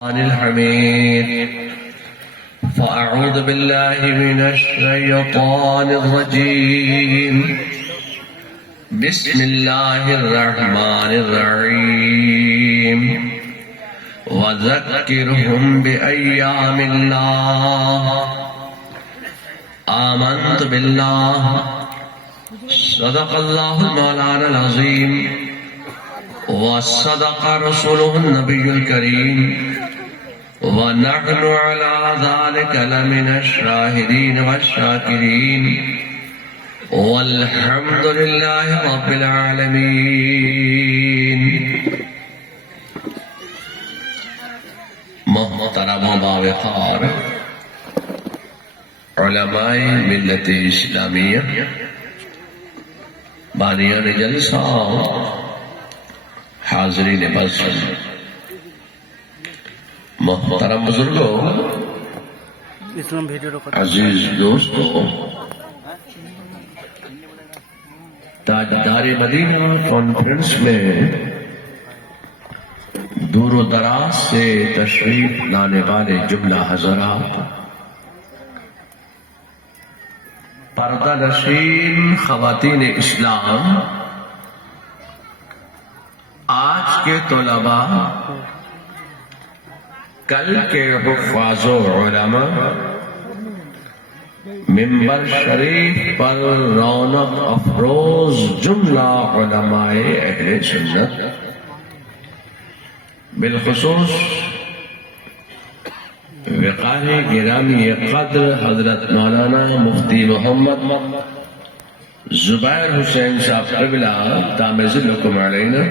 الحميد فأعوذ بالله من الشيطان الرجيم بسم الله الرحمن الرحيم وذكرهم بأيام الله آمنت بالله صدق الله المولانا العظيم وصدق رسوله النبي الكريم ونحن على ذلك لمن الشاهدين والشاكرين والحمد لله رب العالمين. محترم باوقار علماء ملت اسلامیہ، بانیان جلسہ، حاضرین بلسن، محترم بزرگوں، عزیز دوستوں، تاجدار مدینہ کانفرنس میں دور و دراز سے تشریف لانے والے جملہ حضرات، پردہ نشین خواتین اسلام، آج کے طلباء، کل کے حفاظ و علماء، ممبر شریف پر رونق افروز جملہ علماء اہل سنت، بالخصوص وقار گرامی قدر حضرت مولانا مفتی محمد زبیر حسین صاحب قبلہ دام ظلکم علینا،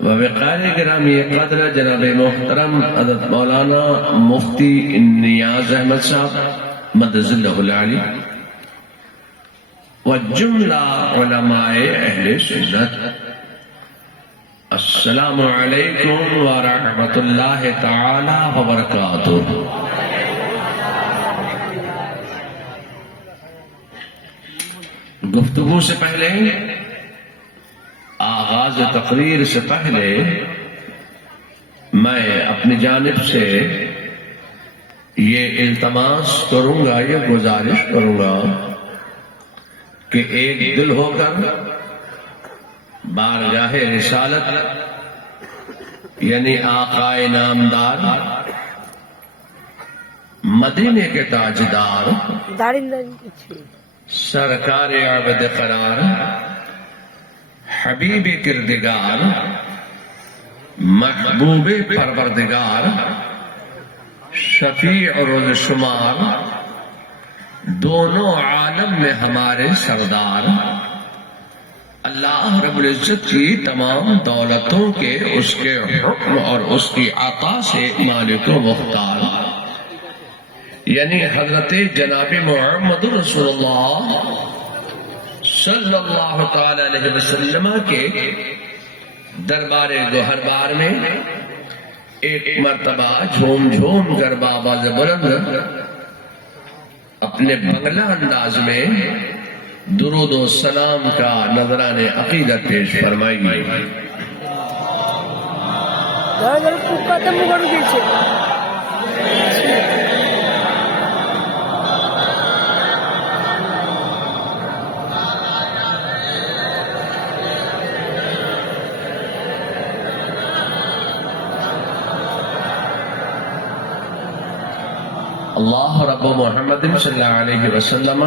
ووقار گرامی قدر جناب محترم حضرت مولانا مفتی نیاز احمد صاحب مدد اللہ العالی، وجملہ علماء اہل سنت، السلام علیکم ورحمۃ اللہ تعالی وبرکاتہ۔ گفتگو سے پہلے، آغاز تقریر سے پہلے، میں اپنی جانب سے یہ التماس کروں گا، یہ گزارش کروں گا کہ ایک دل ہو کر بارگاہ رسالت یعنی آقا نامدار، مدینے کے تاجدار، سرکار عابد قرار، حبیب کردگار، محبوب پروردگار، شفیع روز شمار، دونوں عالم میں ہمارے سردار، اللہ رب العزت کی تمام دولتوں کے اس کے حکم اور اس کی عطا سے مالک و مختار، یعنی حضرت جناب محمد رسول اللہ صلی اللہ تعالی علیہ وسلم کے دربار گوہر بار میں ایک مرتبہ جھوم جھوم کر بابا بلند اپنے بنگلہ انداز میں درود و سلام کا نذران عقیدت پیش فرمائیے۔ اللہ رب محمد صلی اللہ علیہ وسلم،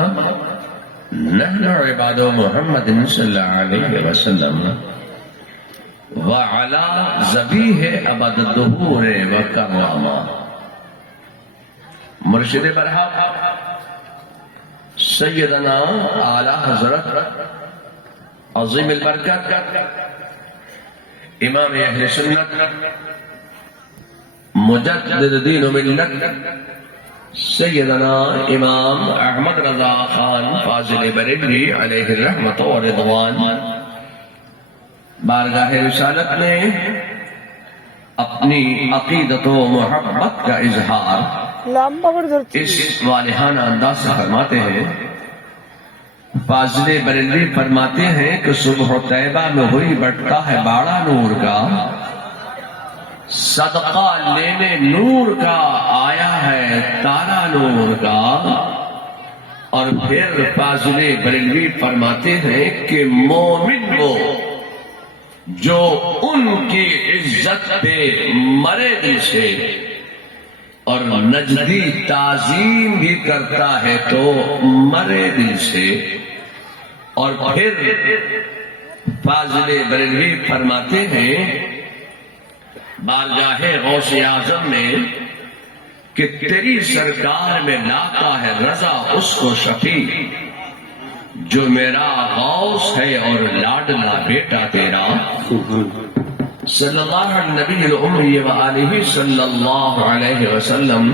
نحن عباد محمد صلی اللہ علیہ وسلم، وعلا ذبیح ابد الدہور وکراما۔ مرشد برحق سیدنا اعلی حضرت عظیم البرکت امام اہل سنت مجدد دین و ملت سیدنا امام احمد رضا خان فاضل بریلوی علیہ الرحمت و رضوان بارگاہ رسالت میں اپنی عقیدت و محبت کا اظہار اس والہانہ انداز سے فرماتے ہیں۔ فاضل بریلوی فرماتے ہیں کہ صبح طیبہ میں ہوئی بٹتا ہے باڑا نور کا، صدقہ لینے نور کا آیا ہے تارا نور کا. اور پھر فاضل بریلوی فرماتے ہیں کہ مومن وہ جو ان کی عزت پہ مرے دل سے اور نجدی تعظیم بھی کرتا ہے تو مرے دل سے. اور پھر فاضل بریلوی فرماتے ہیں بارگاہ غوث اعظم میں کہ تیری سرکار میں لاتا ہے رضا اس کو شفیع جو میرا غوث ہے اور لاڈلا بیٹا تیرا. صلی اللہ علیہ نبی الامی وآلہ صلی اللہ علیہ وسلم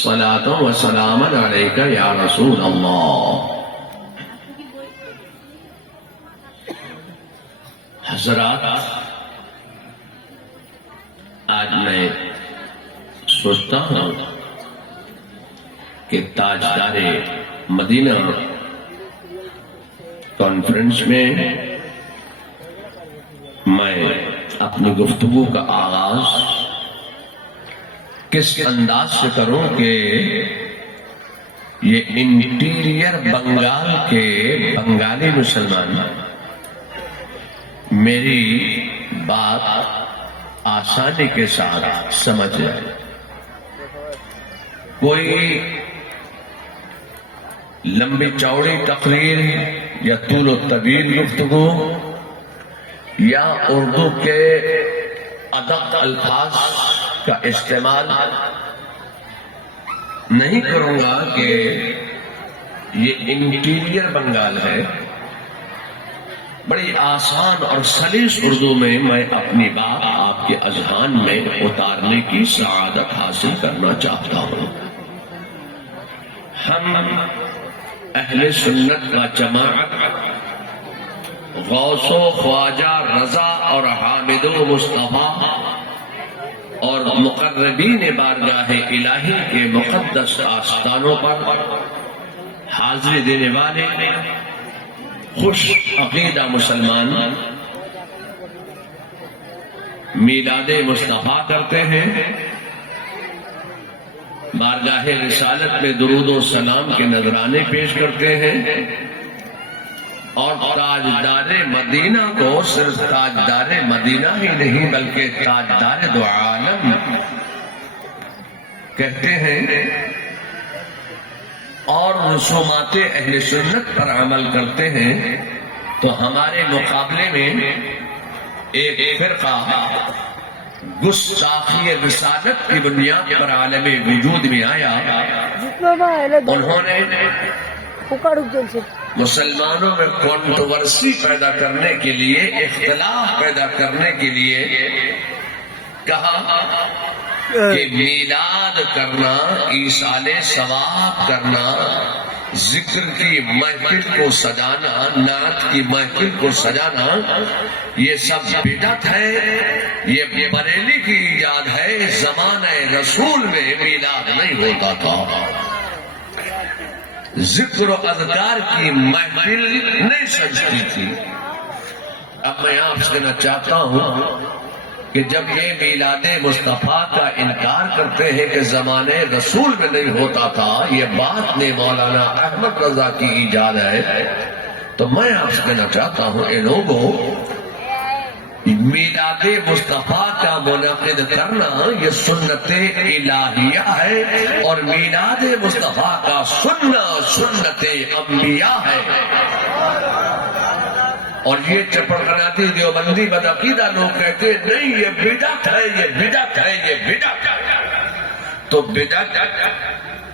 صلاۃ و سلام علیک یا رسول اللہ. حضرات آج میں سوچتا ہوں کہ تاجدار مدینہ کانفرنس میں میں اپنی گفتگو کا آغاز کس انداز سے کروں کہ یہ انٹیریئر بنگال کے بنگالی مسلمان میری بات آسانی کے ساتھ سمجھ جائے. کوئی لمبی چوڑی تقریر یا طول و طویل گفتگو یا اردو کے ادق الفاظ کا استعمال نہیں کروں گا کہ یہ انٹیریئر بنگال ہے. بڑی آسان اور سلیس اردو میں اپنی بات آپ کے اذہان میں اتارنے کی سعادت حاصل کرنا چاہتا ہوں. ہم اہل سنت کا جماعت غوث و خواجہ رضا اور حامد و مصطفیٰ اور مقربین بارگاہ الہی کے مقدس آستانوں پر حاضری دینے والے خوش عقیدہ مسلمان میلاد مصطفیٰ کرتے ہیں. بارگاہ رسالت میں درود و سلام کے نذرانے پیش کرتے ہیں اور تاجدار مدینہ کو صرف تاجدار مدینہ ہی نہیں بلکہ تاجدار دو عالم کہتے ہیں اور رسومات اہل سنت پر عمل کرتے ہیں. تو ہمارے مقابلے میں ایک فرقہ گستاخی رسالت کی بنیاد پر عالم وجود میں آیا. انہوں نے مسلمانوں میں کنٹروورسی پیدا کرنے کے لیے اختلاف پیدا کرنے کے لیے کہا کہ میلاد کرنا ایصال ثواب کرنا ذکر کی محفل کو سجانا نعت کی محفل کو سجانا یہ سب بدعت ہے. یہ بریلی کی ایجاد ہے. زمانہ رسول میں میلاد نہیں ہوتا تھا. ذکر و اذکار کی محفل نہیں سجتی تھی. اب میں آپ سے کہنا چاہتا ہوں کہ جب یہ میلاد مصطفیٰ کا انکار کرتے ہیں کہ زمانے رسول میں نہیں ہوتا تھا یہ بات نے مولانا احمد رضا کی ایجاد ہے تو میں آپ سے کہنا چاہتا ہوں اے لوگوں میلاد مصطفیٰ کا منعقد کرنا یہ سنت الہیہ ہے اور میلاد مصطفیٰ کا سننا سنت انبیاء ہے. اور یہ چپڑگناتی دیوبندی بدعقیدہ لوگ کہتے ہیں نہیں یہ بدعت ہے یہ بدعت ہے یہ بدعت ہے. تو بدعت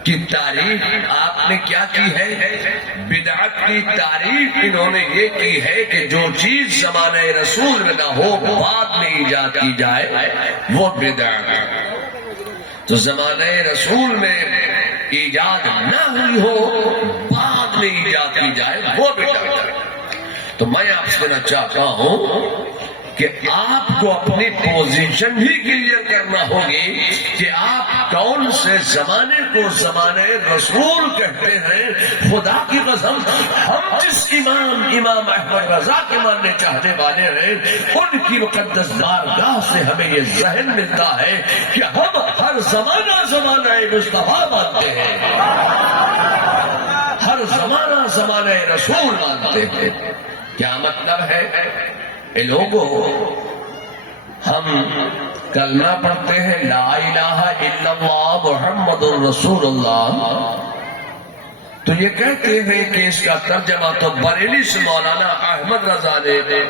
کی تعریف آپ نے کیا کی ہے؟ بدعت کی تعریف انہوں نے یہ کی ہے کہ جو چیز زمانہ رسول میں نہ ہو بعد میں ایجاد کی جائے وہ بدعت. تو زمانہ رسول میں ایجاد نہ ہوئی ہو بعد میں ایجاد کی جائے وہ بدعت. تو میں آپ سے کہنا چاہتا ہوں کہ آپ کو اپنی پوزیشن ہی کلیئر کرنا ہوگی کہ آپ کون سے زمانے کو زمانے رسول کہتے ہیں. خدا کی قسم ہم جس امام احمد رضا کے ماننے چاہنے والے ہیں ان کی مقدس بارگاہ سے ہمیں یہ ذہن ملتا ہے کہ ہم ہر زمانہ مصطفیٰ مانتے ہیں, ہر زمانہ رسول مانتے ہیں. کیا مطلب ہے؟ اے لوگوں, ہم کلمہ پڑھتے ہیں لا الہ الا اللہ محمد الرسول اللہ, تو یہ کہتے ہیں کہ اس کا ترجمہ تو بریلی سے مولانا احمد رضا نے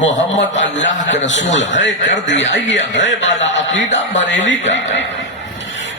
محمد اللہ کے رسول ہیں کر دیا. یہ ہے والا عقیدہ بریلی کا.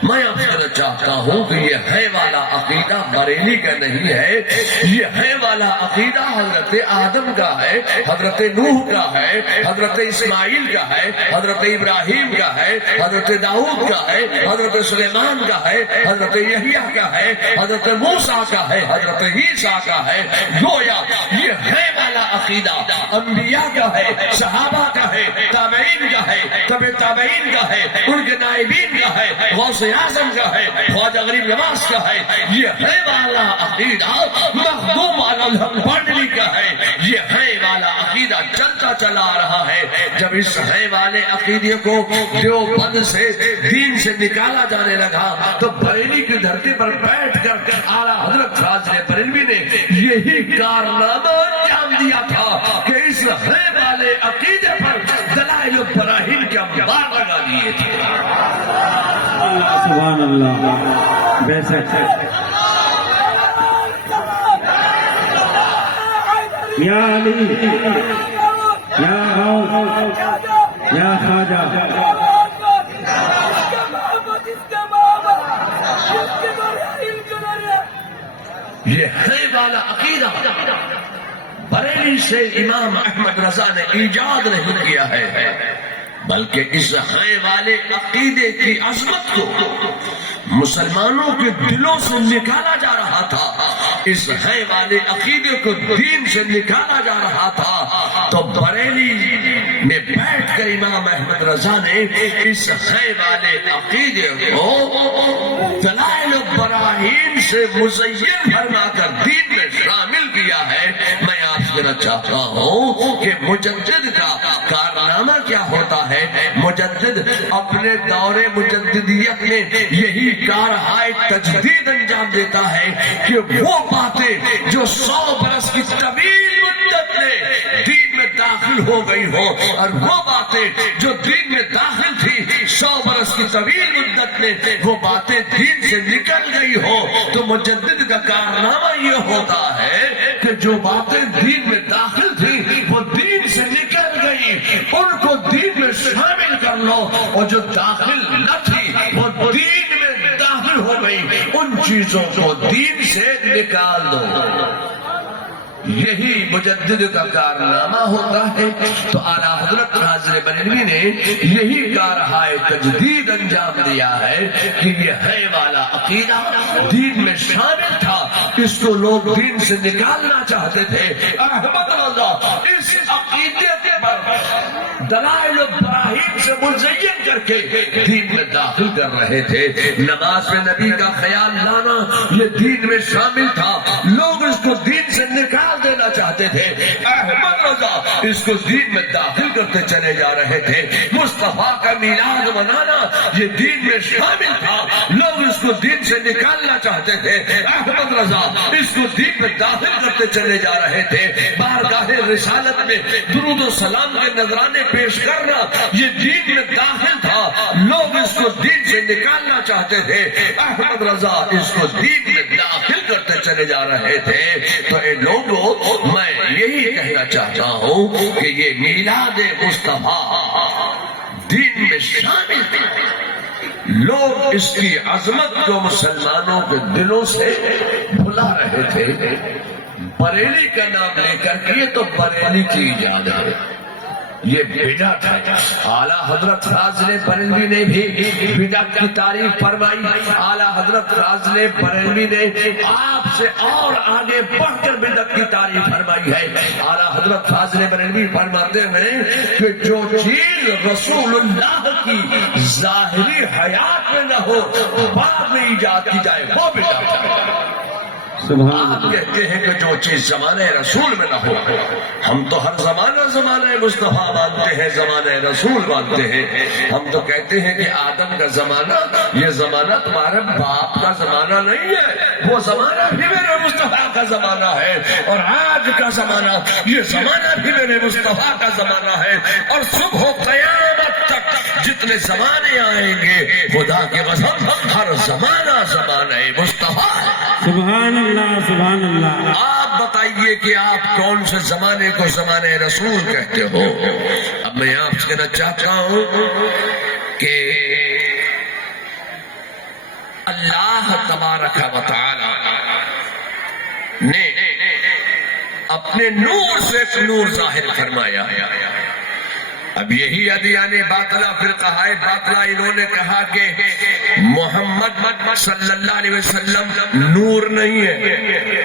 میں آپ سے چاہتا ہوں کہ یہ ہے والا عقیدہ بریلی کا نہیں ہے, یہ ہے والا عقیدہ حضرت آدم کا ہے, حضرت نوح کا ہے, حضرت اسماعیل کا ہے, حضرت ابراہیم کا ہے, حضرت داؤد کا ہے, حضرت سلیمان کا ہے, حضرت یحییٰ کا ہے, حضرت موسیٰ کا ہے, حضرت عیسیٰ کا ہے. گویا یہ ہے والا عقیدہ انبیاء کا ہے, صحابہ کا ہے, تابعین کا ہے, تبع تابعین کا ہے, ان کے نائبین کا ہے, غوث اعظم کا ہے, خواجہ غریب نواز کا ہے. یہ ہے والا عقیدہ مخدوم علی الحق بانڈلی کا ہے. یہ ہے والا عقیدہ چلتا چلا آ رہا ہے. جب اس ہے والے عقیدے کو دیوبند سے دین سے نکالا جانے لگا تو بریلی کی دھرتی پر بیٹھ کر اعلیٰ حضرت فاضل بریلوی نے یہی کارنامہ انجام دیا تھا کہ اس ہے والے عقیدے پر دلائل و براہین کے انبار لگا دیے تھے. سبحان اللہ. بے شک یا علی, یا غوث, یا خواجہ. یہ ہے والا عقیدہ بریلی سے امام احمد رضا نے ایجاد نہیں کیا ہے, بلکہ اس ہے والے عقیدے کی عظمت کو مسلمانوں کے دلوں سے نکالا جا رہا تھا. اس ہے والے عقیدے کو دین سے نکالا جا رہا تھا تو بریلی میں بیٹھ کر امام احمد رضا نے اس ہے والے عقیدے کو دلائل و براہین سے مزین فرما کر دین میں شامل کیا ہے. میں آپ سے کہنا چاہتا ہوں کہ مجدد کا کارنامہ کیا ہوتا ہے. مجدد اپنے دور مجددیت میں یہی کارہائے تجدید انجام دیتا ہے کہ وہ باتیں جو 100 برس کی طویل مدت میں دین میں داخل ہو گئی ہو, اور وہ باتیں جو دین میں داخل تھی 100 برس کی طویل مدت میں وہ باتیں دین سے نکل گئی ہو, تو مجدد کا کارنامہ یہ ہوتا ہے کہ جو باتیں دین میں داخل تھی وہ دین سے نکل گئی, ان کو دین میں شامل کر لو, اور جو داخل نہ تھی وہ دین میں داخل ہو گئی, ان چیزوں کو دین سے نکال دو. یہی مجدد کا کارنامہ ہوتا ہے. تو اعلیٰ حضرت فاضل بریلوی نے یہی کارہائے تجدید انجام دیا ہے کہ یہ ہے والا عقیدہ دین میں شامل تھا, اس کو لوگ دین سے نکالنا چاہتے تھے. احمد رضا اس عقیدے پر دلائل و براہین سے مزین کر کے دین میں داخل کر رہے تھے. نماز میں نبی کا خیال لانا یہ دین میں شامل تھا, لوگ اس کو دین سے نکال دینا چاہتے تھے. احمد رضا اس کو دین میں داخل کرتے چلے جا رہے تھے. مصطفیٰ کا میلاد منانا یہ دین میں شامل تھا, لوگ اس کو دین سے نکالنا چاہتے تھے. احمد رضا اس کو دین میں داخل کرتے چلے جا رہے تھے. بارگاہ رسالت میں درود و سلام کے نذرانے پیش کرنا یہ دین میں داخل تھا, لوگ اس کو دین سے نکالنا چاہتے تھے. احمد رضا اس کو دین میں داخل کرتے چلے جا رہے تھے. تو اے لوگوں, میں یہی کہنا چاہتا ہوں کہ یہ میلاد مصطفیٰ دین میں شامل تھا. لوگ اس کی عظمت کو مسلمانوں کے دلوں سے بھلا رہے تھے. بریلی کا نام لے کر کے یہ تو بریلی کی ایجاد ہے, یہ بدعت ہے. اعلیٰ حضرت فاضل بریلوی نے بھی بدعت کی تعریف فرمائی. اعلیٰ حضرت فاضل بریلوی نے آپ سے اور آگے بڑھ کر بدعت کی تعریف فرمائی ہے. اعلیٰ اعلیٰ حضرت فاضل بریلوی فرماتے ہیں کہ جو چیز رسول اللہ کی ظاہری حیات میں نہ ہو بعد میں ایجاد کی جائے وہ بدعت ہے۔ سبحان آپ کہتے ہیں کہ جو چیز زمانہ رسول میں نہ ہو، ہم تو ہر زمانہ مصطفیٰ مانتے ہیں، زمانہ رسول مانتے ہیں۔ ہم تو کہتے ہیں کہ آدم کا زمانہ، یہ زمانہ تمہارے باپ کا زمانہ نہیں ہے، وہ زمانہ بھی میرے مصطفیٰ کا زمانہ ہے، اور آج کا زمانہ، یہ زمانہ بھی میرے مصطفیٰ کا زمانہ ہے، اور صبح و قیامت تک جتنے زمانے آئیں گے خدا کے قسم ہر زمانہ زمانہ مصطفیٰ ہے۔ سبحان اللہ، سبحان اللہ۔ آپ بتائیے کہ آپ کون سے زمانے کو زمانہ رسول کہتے ہو؟ اب میں آپ سے کہنا چاہتا ہوں کہ اللہ تبارک و تعالی نے اپنے نور سے نور ظاہر فرمایا۔ اب یہی ادیان باطلہ فرقہ باطلہ انہوں نے کہا کہ محمد صلی اللہ علیہ وسلم نور نہیں ہے۔